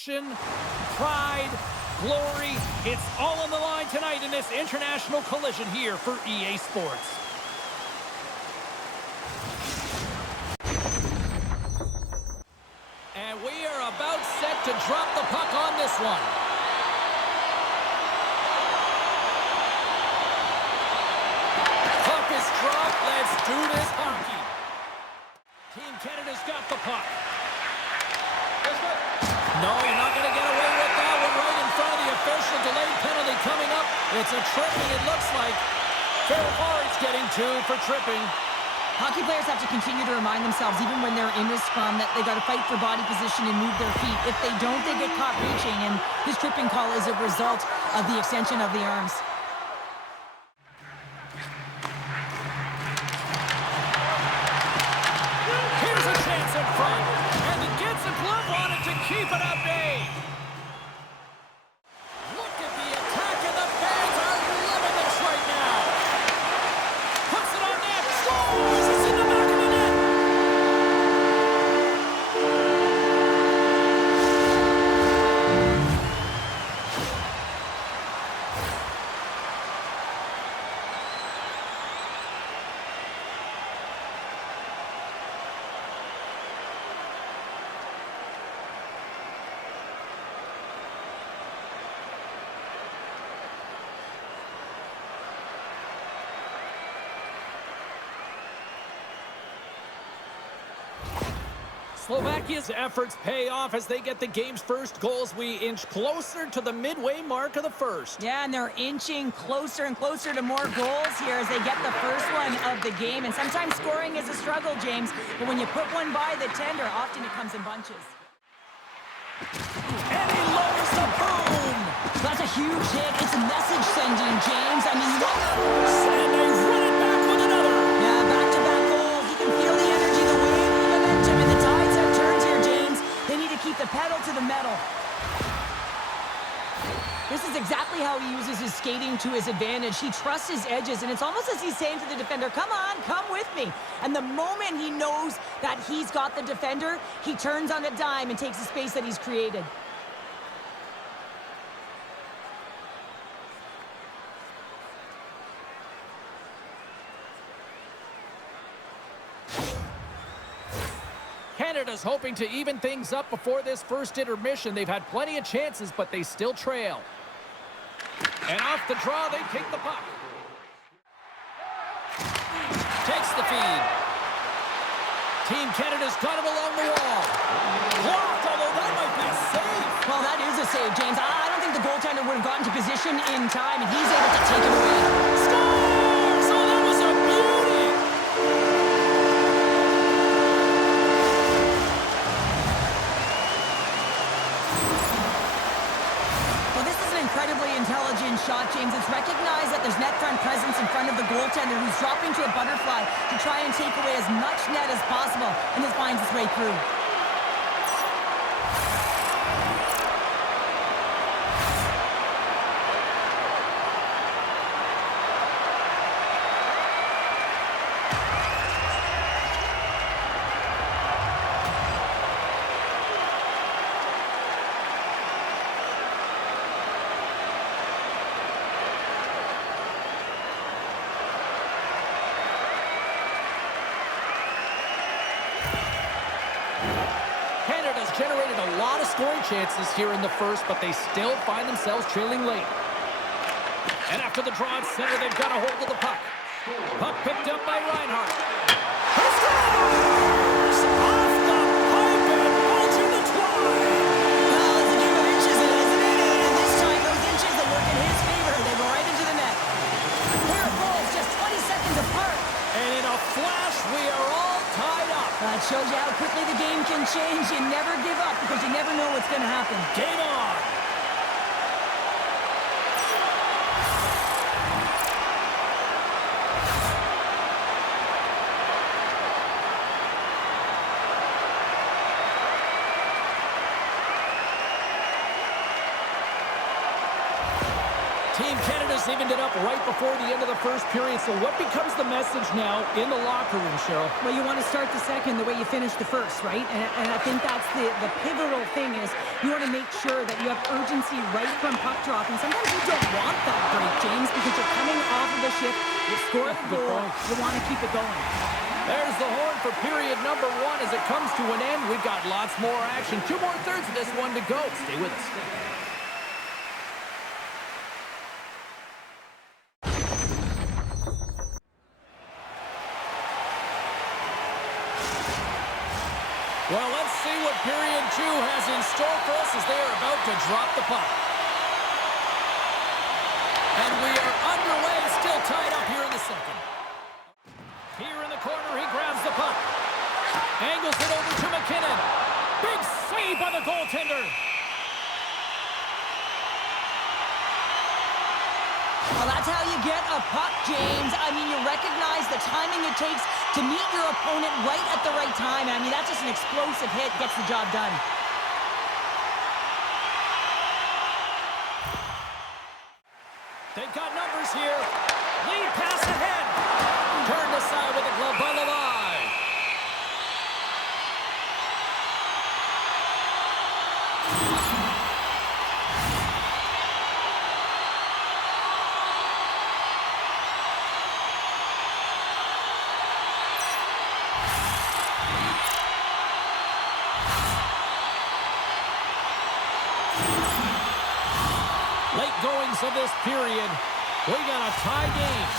passion, pride, glory, it's all on the line tonight in this international collision here for EA Sports. And we are about set to drop the puck on this one. Puck is dropped. Let's do this hockey. Team Canada's got the puck. No, you're not going to get away with that one right in front of the official. Delayed penalty coming up. It's a tripping, it looks like. Phil Hard's getting 2 for tripping. Hockey players have to continue to remind themselves, even when they're in a scrum, that they got to fight for body position and move their feet. If they don't, they get caught reaching, and this tripping call is a result of the extension of the arms. Here's a chance in front, and he gets a glove on it to keep it at bay. Look at the attack, and the fans are loving this right now. Puts it on net, scores! It's in the back of the net. Slovakia's efforts pay off as they get the game's first goals. We inch closer to the midway mark of the first. Yeah, and they're inching closer and closer to more goals here as they get the first one of the game. And sometimes scoring is a struggle, James, but when you put one by the tender, often it comes in bunches. And he lowers the boom! That's a huge hit. It's a message sending, James. I mean, And they run it back with another. Yeah, back-to-back goals. You can feel the energy, the wave, the momentum, and the tides have turned here, James. They need to keep the pedal to the metal. This is exactly how he uses his skating to his advantage. He trusts his edges, and it's almost as he's saying to the defender, come on, come with me. And the moment he knows that he's got the defender, he turns on a dime and takes the space that he's created. Canada's hoping to even things up before this first intermission. They've had plenty of chances, but they still trail. And off the draw, they take the puck. Takes the feed. Team Canada's got him along the wall. Blocked, although that might be a save. Well, that is a save, James. I don't think the goaltender would have gotten to position in time, and he's able to take it away. Scores! Oh, that was a beauty! Well, this is an incredibly intelligent shot, James. It's recognized that there's net front presence in front of the goaltender, who's dropping to a butterfly to try and take away as much net as possible, and this finds its way through. Generated a lot of scoring chances here in the first, but they still find themselves trailing late. And after the draw at center, they've got a hold of the puck. Puck picked up by Reinhardt. He scores! Off the pipe and bulging the twine! Well, it's a game of inches, isn't it? And this time, those inches that work in his favor, they go right into the net. Pair of goals just 20 seconds apart. And in a flash, we are all tied up. That shows you how quickly the game can change. You never give up because you never know what's going to happen. Game on! Team Canada's just evened it up right before the end of the first period. So what becomes the message now in the locker room, Cheryl? Well, you want to start the second the way you finished the first, right? And I think that's the pivotal thing is you want to make sure that you have urgency right from puck drop. And sometimes you don't want that break, James, because you're coming off of the shift. You score the goal. You want to keep it going. There's the horn for period number 1 as it comes to an end. We've got lots more action. 2 more thirds of this one to go. Stay with us. Well, let's see what period 2 has in store for us as they are about to drop the puck. And we are underway, still tied up here in the second. Here in the corner, he grabs the puck. Angles it over to McKinnon. Big save by the goaltender. Well, that's how you get a puck, James. I mean, you recognize the timing it takes to meet your opponent right at the right time. I mean, that's just an explosive hit. Gets the job done. They've got numbers here. Lead pass ahead. Turned aside with a glove by Levi. Late goings of this period. We got a tie game.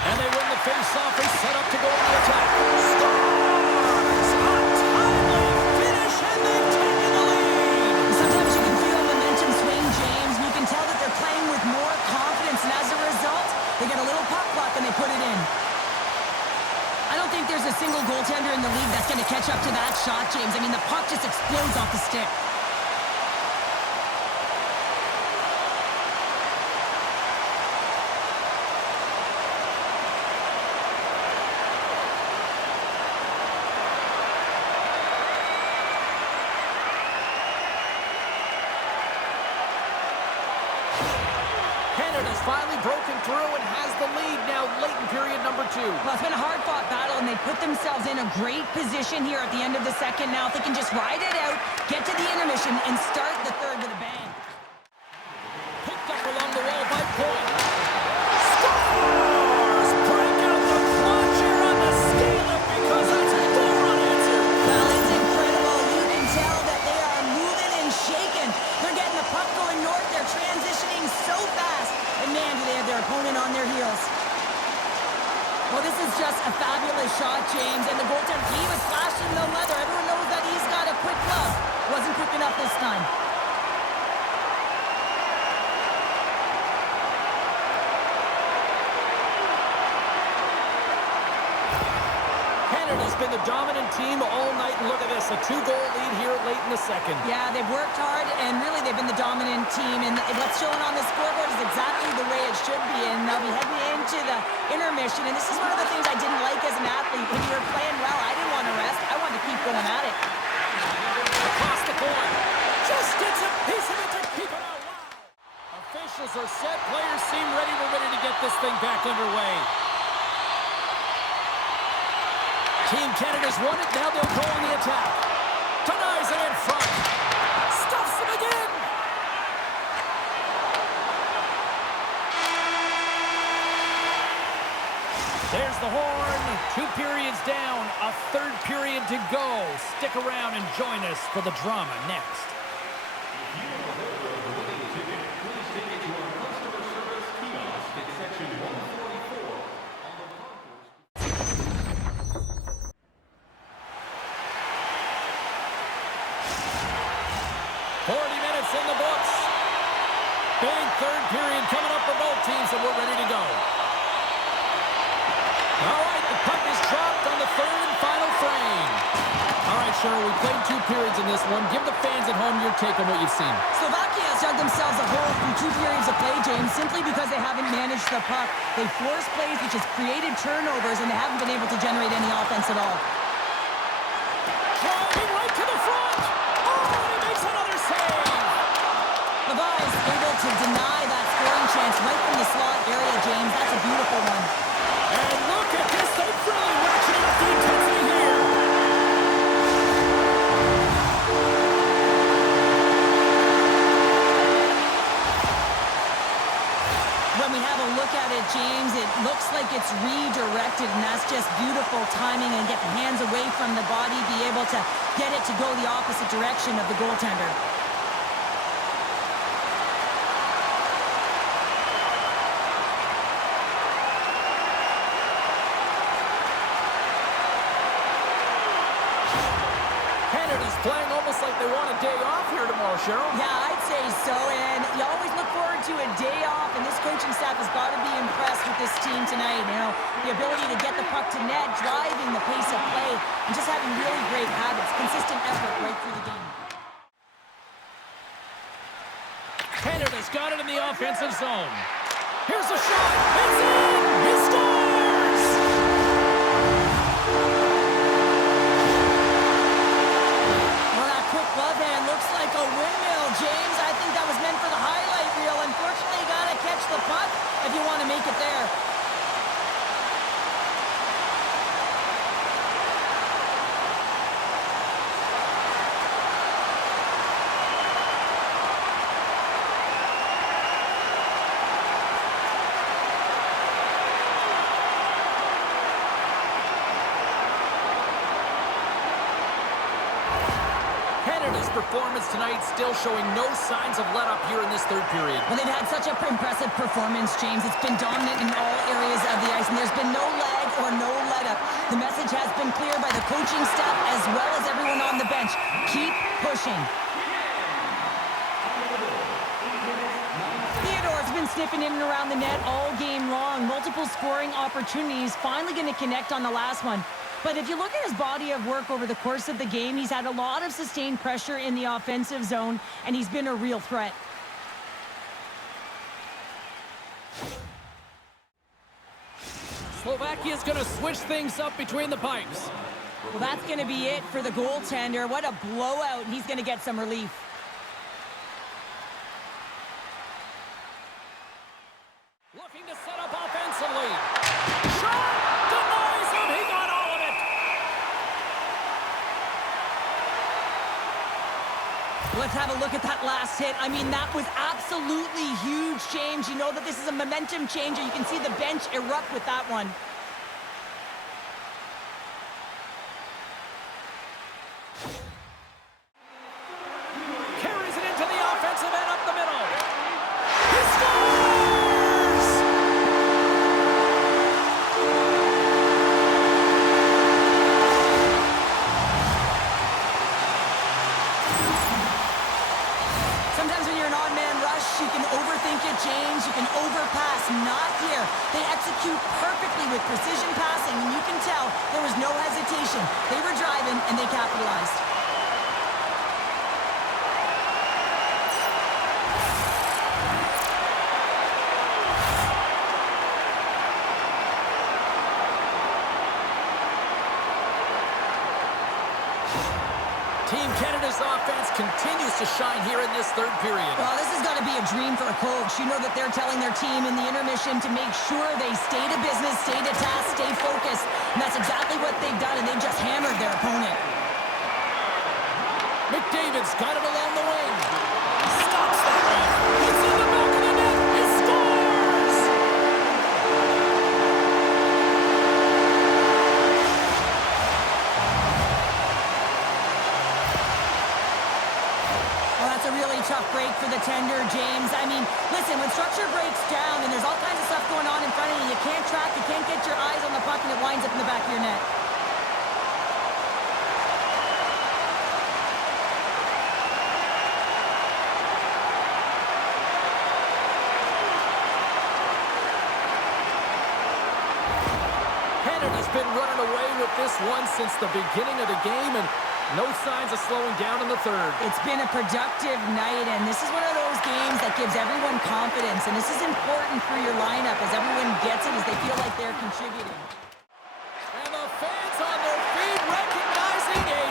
And they win the face-off and set up to go on the attack. Scores! A timely finish, and they've taken the lead. Sometimes you can feel momentum swing, James. You can tell that they're playing with more confidence, and as a result, they get a little puck luck and they put it in. I don't think there's a single goaltender in the league that's going to catch up to that shot, James. I mean, the puck just explodes off the stick. Canada's finally broken through and has the lead now late in period number 2. Well, it's been a hard-fought battle, and they put themselves in a great position here at the end of the second. Now, if they can just ride it out, get to the intermission, and start the third with a bang. Picked up along the wall by Point. Scores! Break out the clutch here on the scale-up because that's 4 unanswered. Well, it's incredible. You can tell that they are moving and shaking. They're getting the puck going north. They're transitioning so fast. And, man, do they have their opponent on their heels. Well, this is just a fabulous shot, James. And the goaltender, he was flashing the leather. Everyone knows that he's got a quick glove. Wasn't quick enough this time. Canada's been the dominant team all night. And look at this, a 2-goal lead here late in the second. Yeah, they've worked hard, and really they've been the dominant team. And what's showing on the scoreboard is exactly the way it should be. And they'll be heading into the intermission. And this is one of the things I didn't like as an athlete. When you were playing well, I didn't want to rest. I wanted to keep going at it. Across the board. Just gets a piece of it to keep it out. Wow. Officials are set. Players seem ready. We're ready to get this thing back underway. Team Canada's won it. Now they'll go on the attack. Denies it in front. Stuffs him again. There's the horn. 2 periods down. A third period to go. Stick around and join us for the drama next. In the books. Big third period coming up for both teams, and we're ready to go. All right, the puck is dropped on the third and final frame. All right, Cheryl, we played 2 periods in this one. Give the fans at home your take on what you've seen. Slovakia has dug themselves a hole through 2 periods of play, James, simply because they haven't managed the puck. They forced plays, which has created turnovers, and they haven't been able to generate any offense at all. Driving right to the front. Oh, and he makes another save. chance right from the slot area, James. That's a beautiful one. And look at this. They've really ratcheted up the intensity here. When we have a look at it, James, it looks like it's redirected, and that's just beautiful timing and get the hands away from the body, be able to get it to go the opposite direction of the goaltender. Canada's playing almost like they want a day off here tomorrow, Cheryl. Yeah, I'd say so, and you always look forward to a day off, and this coaching staff has got to be impressed with this team tonight. You know, the ability to get the puck to net, driving the pace of play, and just having really great habits, consistent effort right through the game. Canada's got it in the offensive zone. Here's a shot. It's in! He scores! Well, that quick glove hand looks like a windmill, James. I think that was meant for the highlight reel. Unfortunately, you got to catch the puck if you want to make it there. Canada's performance tonight still showing no signs of let-up here in this third period. Well, they've had such an impressive performance, James. It's been dominant in all areas of the ice, and there's been no lag or no let-up. The message has been clear by the coaching staff as well as everyone on the bench. Keep pushing. Theodore's been sniffing in and around the net all game long. Multiple scoring opportunities, finally going to connect on the last one. But if you look at his body of work over the course of the game, he's had a lot of sustained pressure in the offensive zone, and he's been a real threat. Slovakia's going to switch things up between the pipes. Well, that's going to be it for the goaltender. What a blowout. He's going to get some relief. Looking to set up offensively. Shot! Denies him! He got all of it! Let's have a look at that last hit. I mean, that was absolutely huge, James. You know that this is a momentum changer. You can see the bench erupt with that one. Carries it into the offensive end up the middle. He scores! Sometimes when you're an odd-man rush, you can overthink it, James. You can overpass. Not here. They execute perfectly with precision passing, and you can tell there was no hesitation. They were driving, and they capitalized. Team Canada's offense continues to shine here in this third period. Well, this has got to be a dream for a coach. You know that they're telling their team in the intermission to make sure they stay to business, stay to task, stay focused. And that's exactly what they've done, and they've just hammered their opponent. McDavid's got it along the wing. Stops that one. It's in the back of the net. He scores! Well, that's a really tough break for the tender, James. I mean, listen, when structure breaks down and there's all kinds of stuff going on in front of you, you can't track, you can't get your eyes on the puck, and it winds up in the back of your net. Canada's been running away with this one since the beginning of the game, and no signs of slowing down in the third. It's been a productive night, and this is one of those games that gives everyone confidence, and this is important for your lineup as everyone gets it, as they feel like they're contributing. And the fans on their feet recognizing a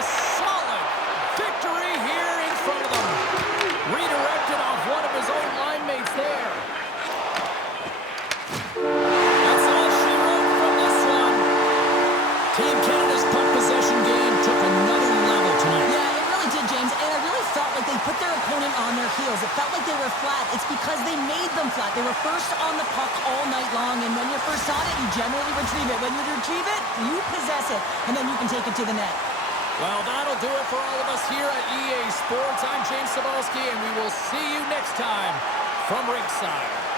solid victory here in front of them. Redirected off one of his own line mates there. Team Canada's puck possession game took another level tonight. Yeah, it really did, James. And I really felt like they put their opponent on their heels. It felt like they were flat. It's because they made them flat. They were first on the puck all night long, and when you're first on it, you generally retrieve it. When you retrieve it, you possess it, and then you can take it to the net. Well, that'll do it for all of us here at EA Sports. I'm James Cybulski, and we will see you next time from Ringside.